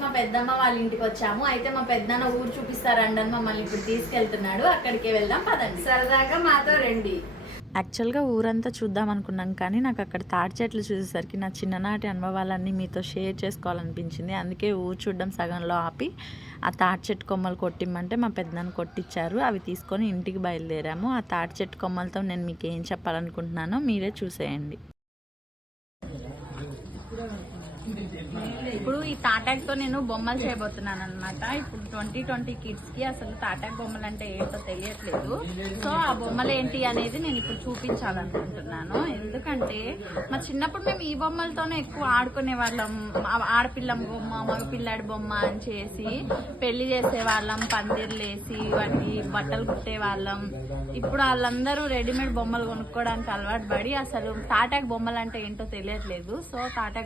మా పెద్దమ్మ వాళ్ళ ఇంటికి వచ్చాము. అయితే మా పెద్దన్న ఊరు చూపిస్తారండి అని మమ్మల్ని ఇప్పుడు తీసుకెళ్తున్నాడు. అక్కడికి వెళ్దాం పదండి. సరదాగా మాతో రండి. యాక్చువల్గా ఊరంతా చూద్దాం అనుకున్నాం కానీ నాకు అక్కడ తాటి చెట్లు చూసేసరికి నా చిన్ననాటి అనుభవాలన్నీ మీతో షేర్ చేసుకోవాలనిపించింది. అందుకే ఊరు చూడడం సగంలో ఆపి ఆ తాటి చెట్టు కొమ్మలు కొట్టిమ్మంటే మా పెద్దనాన్న కొట్టించారు అవి తీసుకొని ఇంటికి బయలుదేరాము. ఆ తాటి చెట్టు కొమ్మలతో నేను మీకు ఏం చెప్పాలనుకుంటున్నానో మీరే చూసేయండి. ఇప్పుడు ఈ తాటాక్తో నేను బొమ్మలు చేయబోతున్నాను అనమాట ఇప్పుడు ట్వంటీ ట్వంటీ కిడ్స్కి అసలు తాటాక్ బొమ్మలు అంటే ఏంటో తెలియట్లేదు. సో ఆ బొమ్మలు ఏంటి అనేది నేను ఇప్పుడు చూపించాలనుకుంటున్నాను. ఎందుకంటే మా చిన్నప్పుడు మేము ఈ బొమ్మలతోనే ఎక్కువ ఆడుకునే వాళ్ళం. ఆడపిల్లం బొమ్మ మగపిల్లాడి బొమ్మ అని చేసి పెళ్ళి చేసేవాళ్ళం పందిర్లు వేసి వాటికి బట్టలు కుట్టే వాళ్ళం. ఇప్పుడు వాళ్ళందరూ రెడీమేడ్ బొమ్మలు కొనుక్కోవడానికి అలవాటు పడి అసలు తాటాక్ బొమ్మలు అంటే ఏంటో తెలియట్లేదు. సో తాటాక్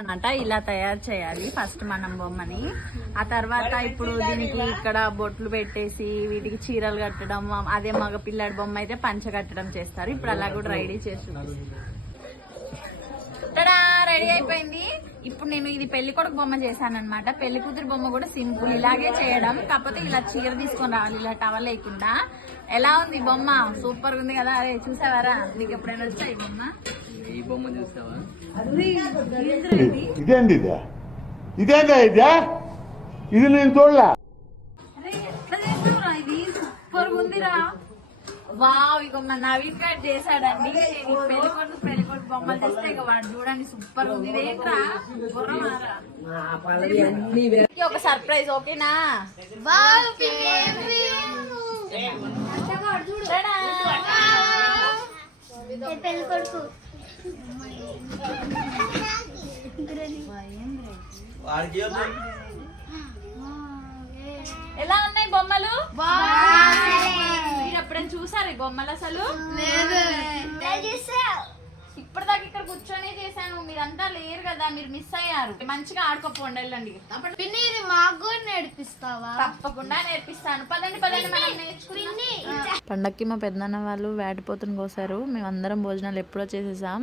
అనమాట ఇలా తయారు చేయాలి ఫస్ట్ మనం బొమ్మని. ఆ తర్వాత ఇప్పుడు దీనికి ఇక్కడ బొట్లు పెట్టేసి వీటికి చీరలు కట్టడం అదే మగ పిల్లాడి బొమ్మ అయితే పంచ కట్టడం చేస్తారు. ఇప్పుడు అలా కూడా రెడీ చేసి రెడీ అయిపోయింది. ఇప్పుడు నేను ఇది పెళ్ళి కొడుకు బొమ్మ చేశాను అనమాట పెళ్ళి కూతురు బొమ్మ కూడా సింపుల్ ఇలాగే చేయడం. కాకపోతే ఇలా చీర తీసుకొని రావాలి ఇలా టవల్ లేకుండా. ఎలా ఉంది ఈ బొమ్మ? సూపర్ ఉంది కదా. అరే చూసావారా? నీకు ఎప్పుడైనా వచ్చాయి బొమ్మ? ఇదేంది ఇదే? ఇదేందా ఇదే? నేను చూడలే. ఇది సూపర్ ఉందిరా. వావ్ ఇక మా నవీన్ గారు చేశాడండి. బొమ్మలు తెస్తే ఇక వాడు చూడండి సూపర్ ఉంది. ఇదేంట్రా ఒక సర్ప్రైజ్ ఓకేనా? తడా! పెళ్ళి కొడుకు ఎలా ఉన్నాయి బొమ్మలు మీరు ఎప్పుడైనా చూసారు ఈ బొమ్మలు అసలు? ఇప్పటిదాకా ఇక్కడ కూర్చొని చేశాను. మీరంతా లేరు కదా మీరు మిస్ అయ్యారు. మంచిగా ఆడుకోపోండి వెళ్ళండి. పిన్ని ఇది మాకు కూడా నేర్పిస్తావా? తప్పకుండా నేర్పిస్తాను. పదండి పదండి మనం నేర్చుకుని పండక్కి మా పెద్దనాన్న వాళ్ళు వేటపోతుని కోసారు. మేమందరం భోజనాలు ఎప్పుడో చేసేసాం.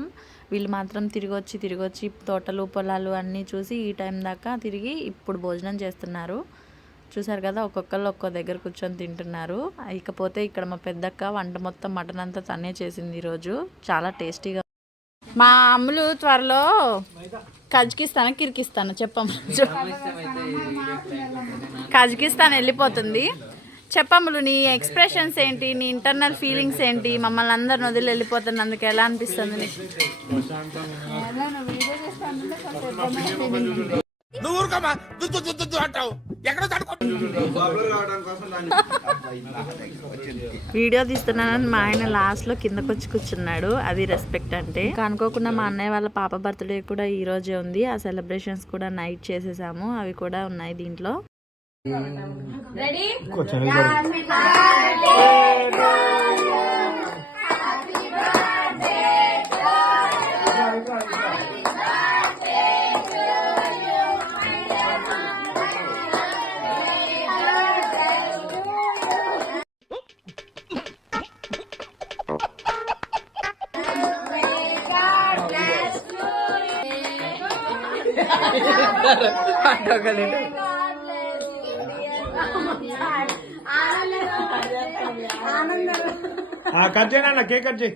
వీళ్ళు మాత్రం తిరిగి వచ్చి తిరిగి వచ్చి తోటలు పొలాలు అన్నీ చూసి ఈ టైం దాకా తిరిగి ఇప్పుడు భోజనం చేస్తున్నారు. చూసారు కదా ఒక్కొక్కళ్ళు ఒక్కో దగ్గర కూర్చొని తింటున్నారు. ఇకపోతే ఇక్కడ మా పెద్దక్క వంట మొత్తం మటన్ అంతా తనే చేసింది ఈరోజు. చాలా టేస్టీగా మా అమ్ములు త్వరలో కజకిస్తాను కిరికిస్తాను. చెప్పమ్మ. కజకిస్తాన్ వెళ్ళిపోతుంది. చెప్పమ్ములు నీ ఎక్స్ప్రెషన్స్ ఏంటి? నీ ఇంటర్నల్ ఫీలింగ్స్ ఏంటి? మమ్మల్ని అందరిని వదిలి వెళ్ళిపోతున్నందుకు ఎలా అనిపిస్తుంది నీకు? నువ్వు ఊరుకోమా దుద్దు దుద్దు దుద్దు అంటావు. ఎక్కడో తడుకో వీడియో తీస్తున్నానని మా ఆయన లాస్ట్లో కిందకు వచ్చి కూర్చున్నాడు. అది రెస్పెక్ట్ అంటే. ఇంకా అనుకోకుండా మా అన్నయ్య వాళ్ళ పాప బర్త్డే కూడా ఈ రోజే ఉంది. ఆ సెలబ్రేషన్స్ కూడా నైట్ చేసేసాము. అవి కూడా ఉన్నాయి దీంట్లో. రెడీ కట్ చేయనా కేక్ కట్ చేయి.